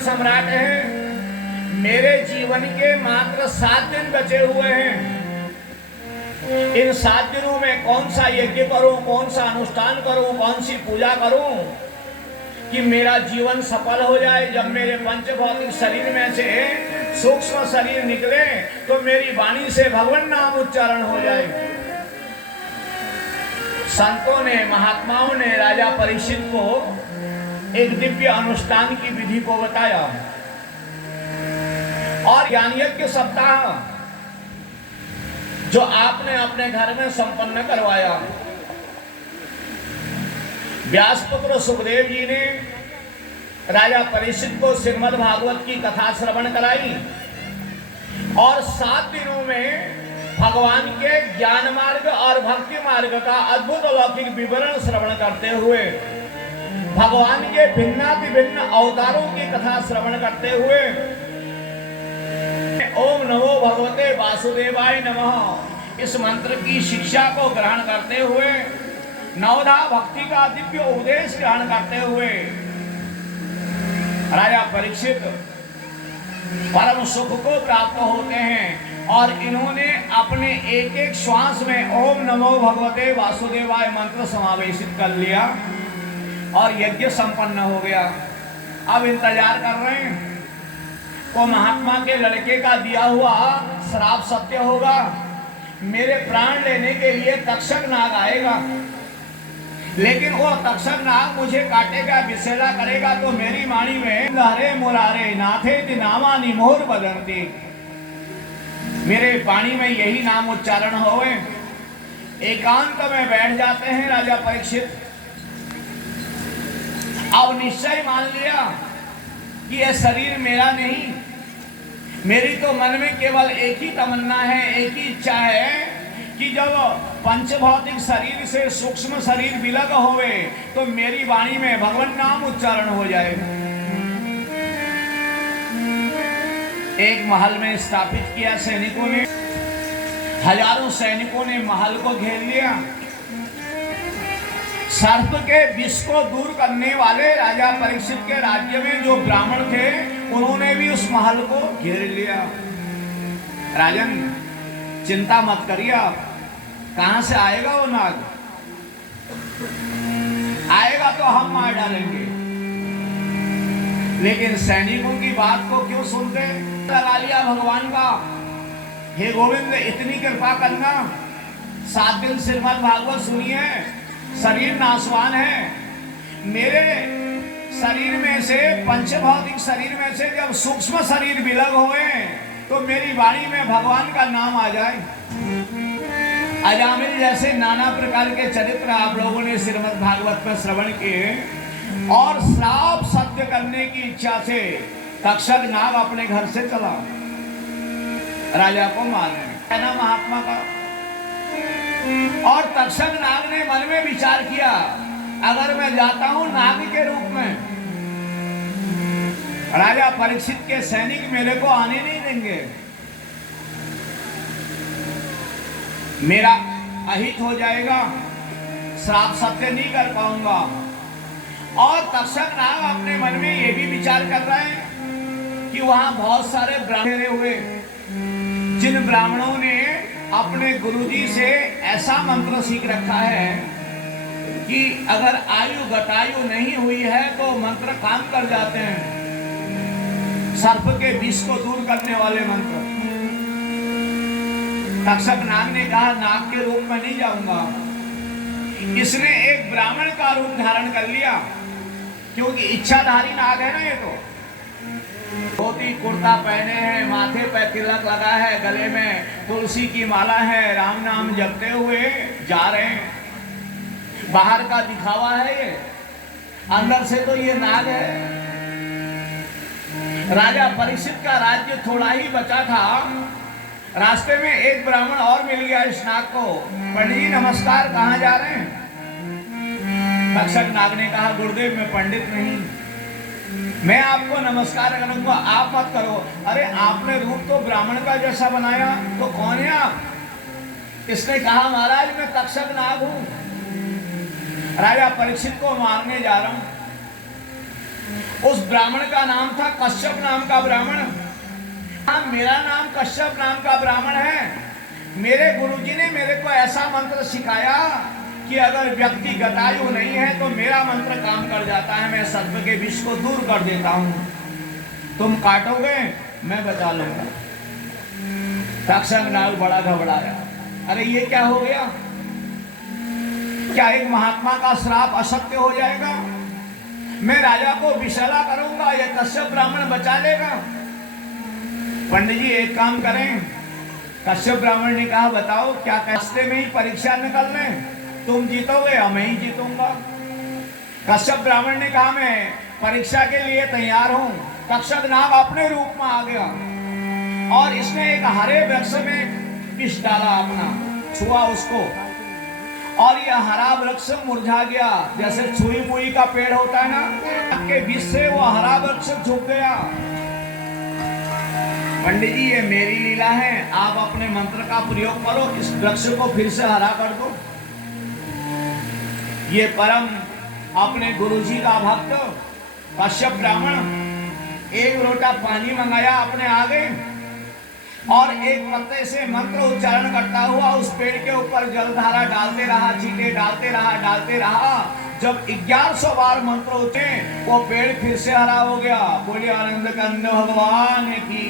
सम्राट हैं, मेरे जीवन के मात्र 7 दिन बचे हुए हैं। इन 7 दिनों में कौन सा यज्ञ करूं, कौन सा अनुष्ठान करूं, कौन सी पूजा करूं कि मेरा जीवन सफल हो जाए। जब मेरे पंचभौतिक शरीर में से सूक्ष्म शरीर निकले तो मेरी वाणी से भगवान नाम उच्चारण हो जाए। संतों ने, महात्माओं ने राजा परीक्षित को एक दिव्य अनुष्ठान की विधि को बताया और ज्ञान यज्ञ सप्ताह जो आपने अपने घर में संपन्न करवाया। व्यासपुत्र सुखदेव जी ने राजा परीक्षित को श्रीमद् भागवत की कथा श्रवण कराई और 7 दिनों में भगवान के ज्ञान मार्ग और भक्ति मार्ग का अद्भुत अलौकिक विवरण श्रवण करते हुए, भगवान के भिन्नाभिन्न अवतारों की कथा श्रवण करते हुए, ओम नमो भगवते वासुदेवाय नमः इस मंत्र की शिक्षा को ग्रहण करते हुए, नवधा भक्ति का दिव्य उपदेश ग्रहण करते हुए राजा परीक्षित परम सुख को प्राप्त होते हैं। और इन्होंने अपने एक एक श्वास में ओम नमो भगवते वासुदेवाय मंत्र समावेशित कर लिया और यज्ञ संपन्न हो गया। अब इंतजार कर रहे हैं को महात्मा के लड़के का दिया हुआ श्राप सत्य होगा, मेरे प्राण लेने के लिए तक्षक नाग आएगा, लेकिन वो तक्षक नाग मुझे काटेगा, विषैला करेगा तो मेरी वाणी में हरे मुरारे नाथे नामा निमोर बदंती, मेरे वाणी में यही नाम उच्चारण होवे। एकांत में बैठ जाते हैं राजा परीक्षित। अब निश्चय मान लिया कि यह शरीर मेरा नहीं, मेरी तो मन में केवल एक ही तमन्ना है, एक ही इच्छा है कि जब पंचभौतिक शरीर से सूक्ष्म शरीर विलग होवे तो मेरी वाणी में भगवान नाम उच्चारण हो जाए। एक महल में स्थापित किया सैनिकों ने, हजारों सैनिकों ने महल को घेर लिया। सर्प के विष को दूर करने वाले राजा परीक्षित के राज्य में जो ब्राह्मण थे उन्होंने भी उस महल को घेर लिया। राजन चिंता मत करिए, आप कहां से आएगा वो नाग, आएगा तो हम मार डालेंगे। लेकिन सैनिकों की बात को क्यों सुनते, लगा लिया भगवान का, हे गोविंद इतनी कृपा करना, 7 दिन श्रीमद् भागवत सुनिए, शरीर नाशवान है, मेरे शरीर में से पंचभौतिक शरीर में से जब सूक्ष्म शरीर विलग होए तो मेरी वाणी में भगवान का नाम आ जाए। अजामिल जैसे नाना प्रकार के चरित्र आप लोगों ने श्रीमद् भागवत में श्रवण किए और श्राप सत्य करने की इच्छा से तक्षक नाग अपने घर से चला राजा को मारने, है ना महात्मा का। और तक्षक नाग ने मन में विचार किया, अगर मैं जाता हूं नाग के रूप में, राजा परीक्षित के सैनिक मेरे को आने नहीं देंगे, मेरा अहित हो जाएगा, श्राप सत्य नहीं कर पाऊंगा। और तक्षक नाग अपने मन में ये भी विचार कर रहे हैं कि वहां बहुत सारे ब्राह्मण हुए, जिन ब्राह्मणों ने अपने गुरुजी से ऐसा मंत्र सीख रखा है कि अगर आयु गतायु नहीं हुई है तो मंत्र काम कर जाते हैं, सर्प के विष को दूर करने वाले मंत्र। तक्षक नाग ने कहा नाग के रूप में नहीं जाऊंगा। इसने एक ब्राह्मण का रूप धारण कर लिया, क्योंकि इच्छाधारी नाग है ना ये तो। धोती कुर्ता पहने हैं, माथे पे तिलक लगा है, गले में तुलसी की माला है, राम नाम जपते हुए जा रहे हैं। बाहर का दिखावा है ये, अंदर से तो ये नाग है। राजा परीक्षित का राज्य थोड़ा ही बचा था, रास्ते में एक ब्राह्मण और मिल गया इस नाग को। पंडित जी नमस्कार, कहाँ जा रहे हैं? तक्षक नाग ने कहा गुरुदेव मैं पंडित नहीं, मैं आपको नमस्कार करूंगा, आप मत करो। अरे आपने रूप तो ब्राह्मण का जैसा बनाया, तो कौन है आप? इसने कहा महाराज मैं तक्षक नाग हूं, राजा परीक्षित को मारने जा रहा हूं। उस ब्राह्मण का नाम था कश्यप नाम का ब्राह्मण। हाँ, मेरा नाम कश्यप नाम का ब्राह्मण है। मेरे गुरुजी ने मेरे को ऐसा मंत्र सिखाया कि अगर व्यक्ति गतायु नहीं है तो मेरा मंत्र काम कर जाता है, मैं सर्प के विष को दूर कर देता हूं। तुम काटोगे, मैं बचा लूंगा। तक्षक नाग बड़ा घबराया, अरे ये क्या हो गया? क्या एक महात्मा का श्राप असत्य हो जाएगा? मैं राजा को विषैला करूंगा, ये कश्यप ब्राह्मण बचा लेगा। पंडित जी एक काम करें। कश्यप ब्राह्मण ने कहा, बताओ क्या रास्ते में ही परीक्षा निकल लें, तुम जीतोगे या मैं ही जीतूंगा? कश्यप ब्राह्मण ने कहा, मैं परीक्षा के लिए तैयार हूं। तक्षक नाग अपने रूप में आ गया और इसने एक हरे वृक्ष में विष डाला, अपना छुआ उसको, और यह हरा वृक्ष मुरझा गया। जैसे छुई मुई का पेड़ होता है ना, के विष से वो हरा वृक्ष झुक गया। पंडित जी ये मेरी लीला है, आप अपने मंत्र का प्रयोग करो, इस वृक्ष को फिर से हरा कर दो। ये परम अपने गुरुजी का भक्त कश्यप ब्राह्मण एक लोटा पानी मंगाया अपने आगे और एक पत्ते से मंत्र उच्चारण करता हुआ उस पेड़ के ऊपर जलधारा डालते रहा, छींटे डालते रहा। जब 1100 बार मंत्र उठे, वो पेड़ फिर से हरा हो गया। बोले आनंद कंद भगवान की।